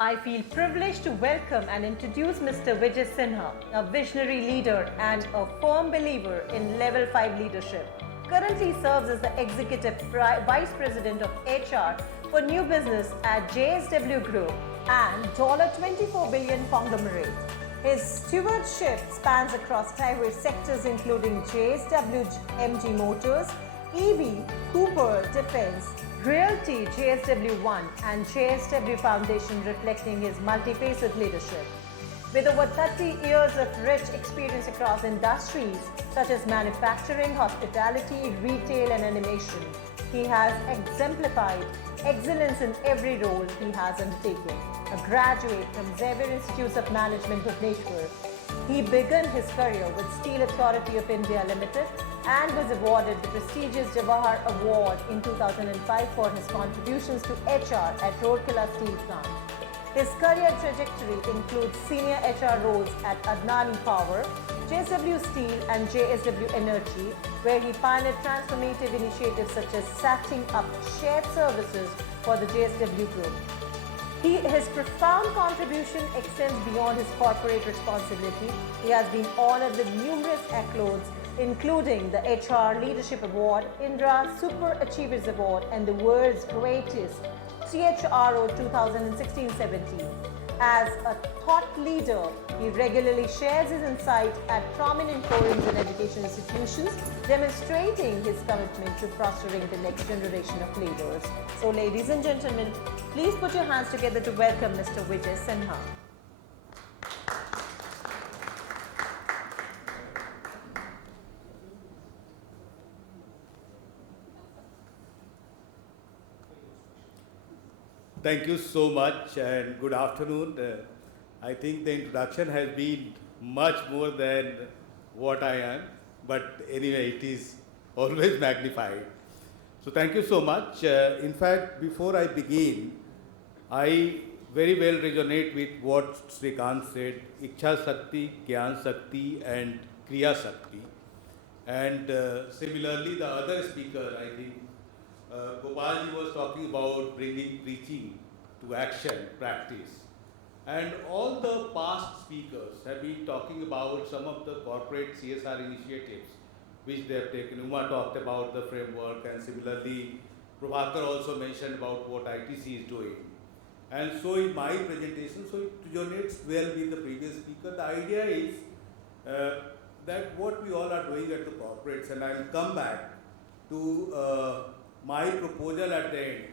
I feel privileged to welcome and introduce Mr. Vijay Sinha, a visionary leader and a firm believer in Level 5 leadership. Currently serves as the Executive Vice President of HR for New Business at JSW Group and $24 billion conglomerate. His stewardship spans across diverse sectors including JSW MG Motors, EV, Cooper, Defense, Realty, JSW One, and JSW Foundation, reflecting his multi-facet leadership. With over 30 years of rich experience across industries such as manufacturing, hospitality, retail, and animation, he has exemplified excellence in every role he has undertaken. A graduate from Xavier Institute of Management, Bhubaneswar, he began his career with Steel Authority of India Limited and was awarded the prestigious Jawahar Award in 2005 for his contributions to HR at Rourkela Steel Plant. His career trajectory includes senior HR roles at Adani Power, JSW Steel and JSW Energy, where he pioneered transformative initiatives such as setting up shared services for the JSW Group. His profound contribution extends beyond his corporate responsibility. He has been honored with numerous accolades, including the HR Leadership Award, Indra Super Achievers Award, and the world's greatest CHRO 2016-17. As a thought leader, he regularly shares his insight at prominent forums and education institutions, demonstrating his commitment to fostering the next generation of leaders. So, ladies and gentlemen, please put your hands together to welcome Mr. Vijay Sinha. Thank you so much and good afternoon. I think the introduction has been much more than what I am, but anyway, it is always magnified. So thank you so much. In fact, before I begin, I very well resonate with what Srikant said, Ichha Shakti, Gyan Shakti and Kriya Shakti. And similarly, the other speaker, I think, Gopalji was talking about bringing preaching to action, practice. And all the past speakers have been talking about some of the corporate CSR initiatives which they have taken. Uma talked about the framework, and similarly, Prabhakar also mentioned about what ITC is doing. And so in my presentation, so it resonates well with the previous speaker. The idea is that what we all are doing at the corporates, and I will come back to my proposal at the end.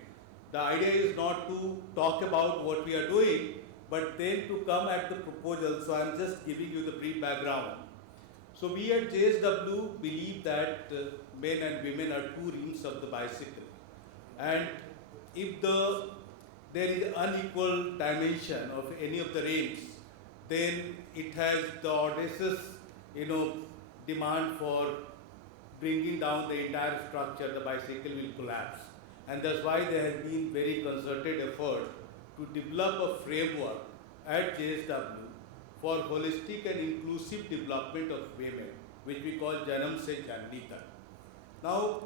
The idea is not to talk about what we are doing, but then to come at the proposal. So I'm just giving you the brief background. So we at JSW believe that men and women are two rims of the bicycle. And if there is unequal dimension of any of the rims, then it has the audacious, demand for bringing down the entire structure, the bicycle will collapse. And that's why there has been very concerted effort to develop a framework at JSW for holistic and inclusive development of women, which we call Janam Se Janni Tak. Now,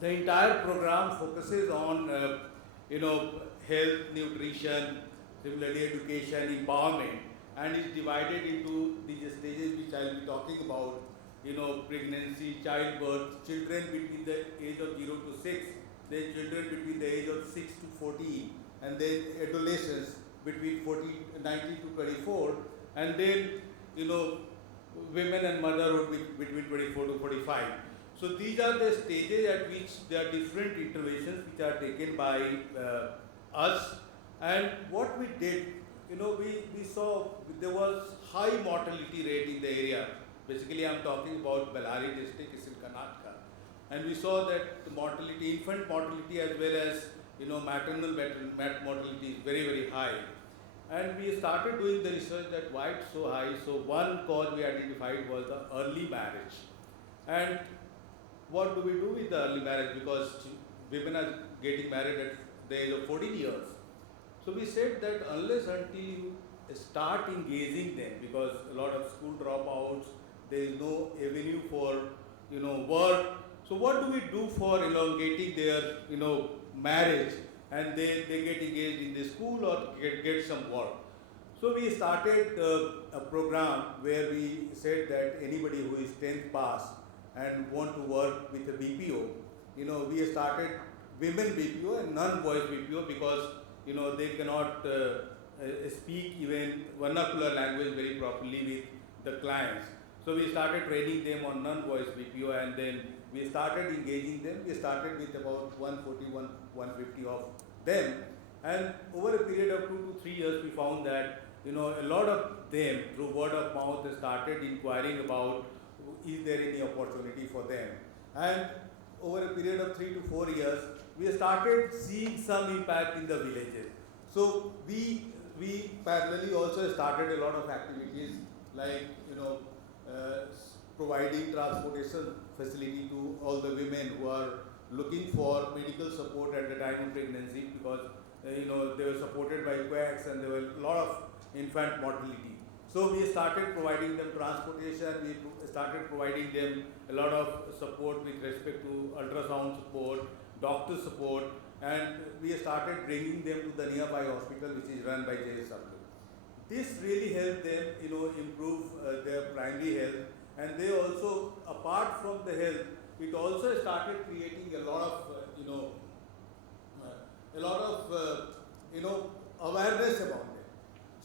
the entire program focuses on, health, nutrition, similarly education, empowerment, and is divided into these stages which I will be talking about. Pregnancy, childbirth, children between the age of 0 to 6, then children between the age of 6 to 14, and then adolescents between 19 to 24, and then, women and motherhood between 24 to 45. So these are the stages at which there are different interventions which are taken by us. And what we did, we saw there was high mortality rate in the area. Basically, I'm talking about Bellary district, is in Karnataka. And we saw that the mortality, infant mortality as well as, maternal mortality is very, very high. And we started doing the research that why it's so high. So one cause we identified was the early marriage. And what do we do with the early marriage? Because women are getting married at the age of 14 years. So we said that unless until you start engaging them, because a lot of school dropouts, there is no avenue for, work. So what do we do for elongating their, marriage? and they get engaged in the school or get some work. So we started a program where we said that anybody who is 10th pass and want to work with a BPO, we started women BPO and non-voice BPO because, they cannot speak even vernacular language very properly with the clients. So we started training them on non-voice BPO, and then we started engaging them. We started with about 140, 150 of them, and over a period of 2 to 3 years, we found that a lot of them through word of mouth started inquiring about is there any opportunity for them, and over a period of 3 to 4 years, we started seeing some impact in the villages. So we parallelly also started a lot of activities like providing transportation facility to all the women who are looking for medical support at the time of pregnancy, because they were supported by quacks and there were a lot of infant mortality. So we started providing them transportation, we started providing them a lot of support with respect to ultrasound support, doctor support, and we started bringing them to the nearby hospital which is run by JSW. This really helped them, improve their primary health, and they also, apart from the health, it also started creating a lot of, awareness about them.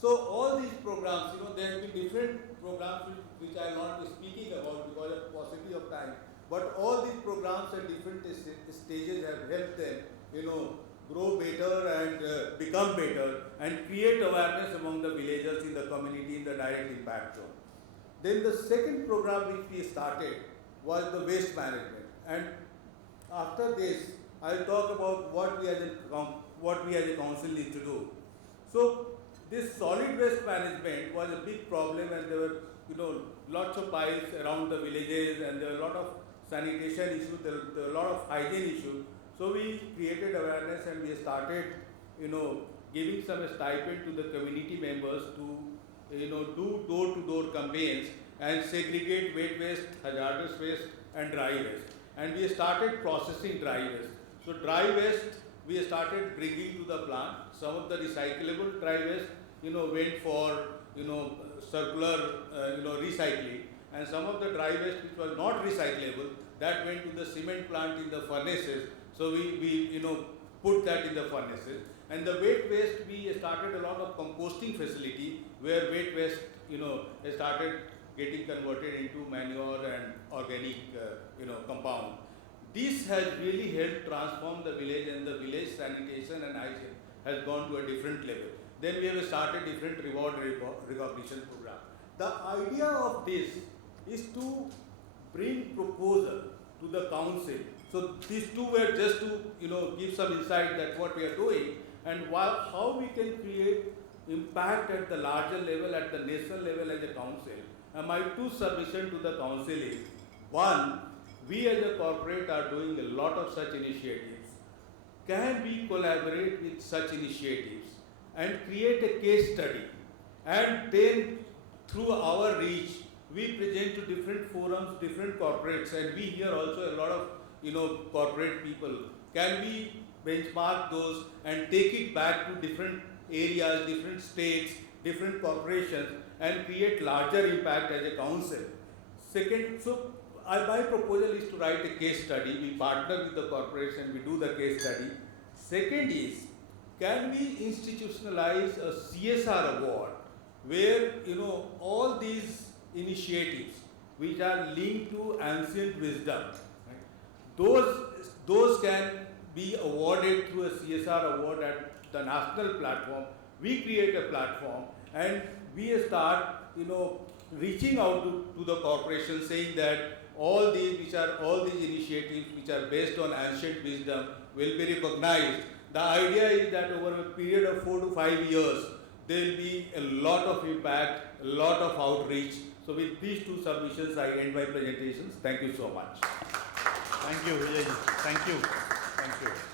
So all these programs, there have been different programs which I will not be speaking about because of paucity of time, but all these programs at different stages have helped them, grow better and become better and create awareness among the villagers in the community in the direct impact zone. Then the second program which we started was the waste management, and after this I will talk about what we as a council need to do. So this solid waste management was a big problem, and there were lots of piles around the villages, and there were a lot of sanitation issues, there were a lot of hygiene issues. So we created awareness, and we started giving some stipend to the community members to do door-to-door campaigns and segregate wet waste, hazardous waste and dry waste. And we started processing dry waste. So dry waste we started bringing to the plant. Some of the recyclable dry waste went for circular recycling, and some of the dry waste which was not recyclable, that went to the cement plant in the furnaces. So we put that in the furnaces. And the wet waste, we started a lot of composting facility where wet waste started getting converted into manure and organic compound. This has really helped transform the village, and the village sanitation and hygiene has gone to a different level. Then we have started different reward recognition program. The idea of this is to bring proposal to the council. So these two were just to give some insight that what we are doing and how we can create impact at the larger level, at the national level as a council. And my two submissions to the council is, one, we as a corporate are doing a lot of such initiatives. Can we collaborate with such initiatives and create a case study, and then through our reach we present to different forums, different corporates, and we hear also a lot of corporate people. Can we benchmark those and take it back to different areas, different states, different corporations, and create larger impact as a council? Second, my proposal is to write a case study. We partner with the corporation, we do the case study. Second is, can we institutionalize a CSR award where all these initiatives which are linked to ancient wisdom, right, those can be awarded through a CSR award at the national platform. We create a platform and we start reaching out to the corporation, saying that all these initiatives which are based on ancient wisdom will be recognized. The idea is that over a period of 4 to 5 years, there will be a lot of impact, a lot of outreach. So with these two submissions, I end my presentations. Thank you so much. Thank you, Vijay. Thank you. Thank you.